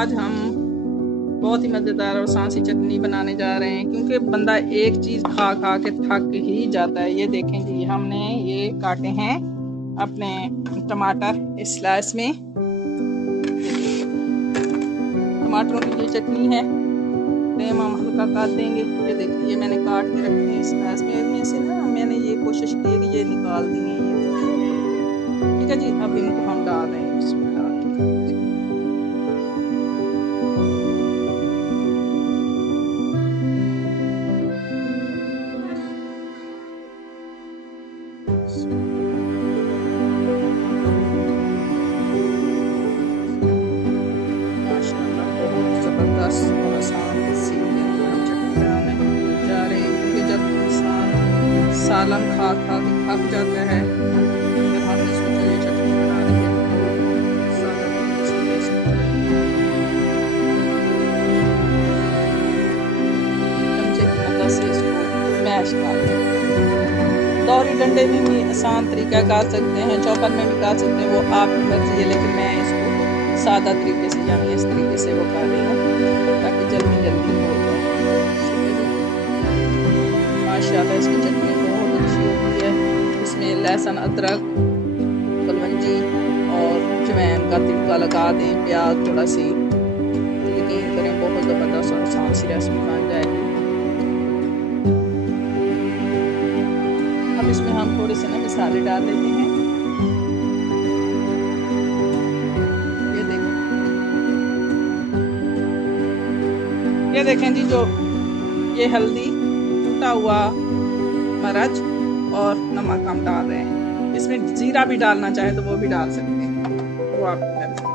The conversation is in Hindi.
आज हम बहुत ही मज़ेदार और आसान सी चटनी बनाने जा रहे हैं, क्योंकि बंदा एक चीज़ खा खा के थक ही जाता है। ये देखें जी, हमने ये काटे हैं अपने टमाटर इस स्लाइस में। टमाटरों की ये चटनी है, फ्लेम हम हल्का काट देंगे। ये देखिए, ये मैंने काट के रखे हैं इस स्लाइस में से ना, मैंने ये कोशिश की है कि ये निकाल दिए हैं। ठीक है जी, अब इनको हम डाल देंगे इसमें। माशाल्लाह बहुत ज़बरदस्त और आसान सी हम चटनी बनाने जा रहे हैं, क्योंकि जब इंसान सालन खा खा के थक जाता है, जब हमने सोचा ये चटनी बनानी है तो सालन ले सकते हैं। चमचे की मदद से इसको मैश कर दें। दौरी डंडे में भी आसान तरीका कर सकते हैं, चॉपर में भी कर सकते हैं, वो आपकी मर्जी है, लेकिन मैं इसको सादा तरीके से यानी इस तरीके से वो कर रही हूँ ताकि जल्दी जल्दी हो जाए। माशाल्लाह इसकी चटनी बहुत अच्छी होती है। इसमें लहसुन, अदरक, कलवंजी और अजवाइन का तिनका लगा दें, प्याज थोड़ा सी, यकीन करें बहुत ज़बरदस्त और आसान सी रेसिपी बन जाएगी। अब इसमें हम थोड़े से ना मसाले डाल देते हैं। ये देखें जी, जो ये हल्दी, टूटा हुआ मिर्च और नमक हम डाल रहे हैं। इसमें जीरा भी डालना चाहे तो वो भी डाल सकते हैं, वो आपकी मर्जी।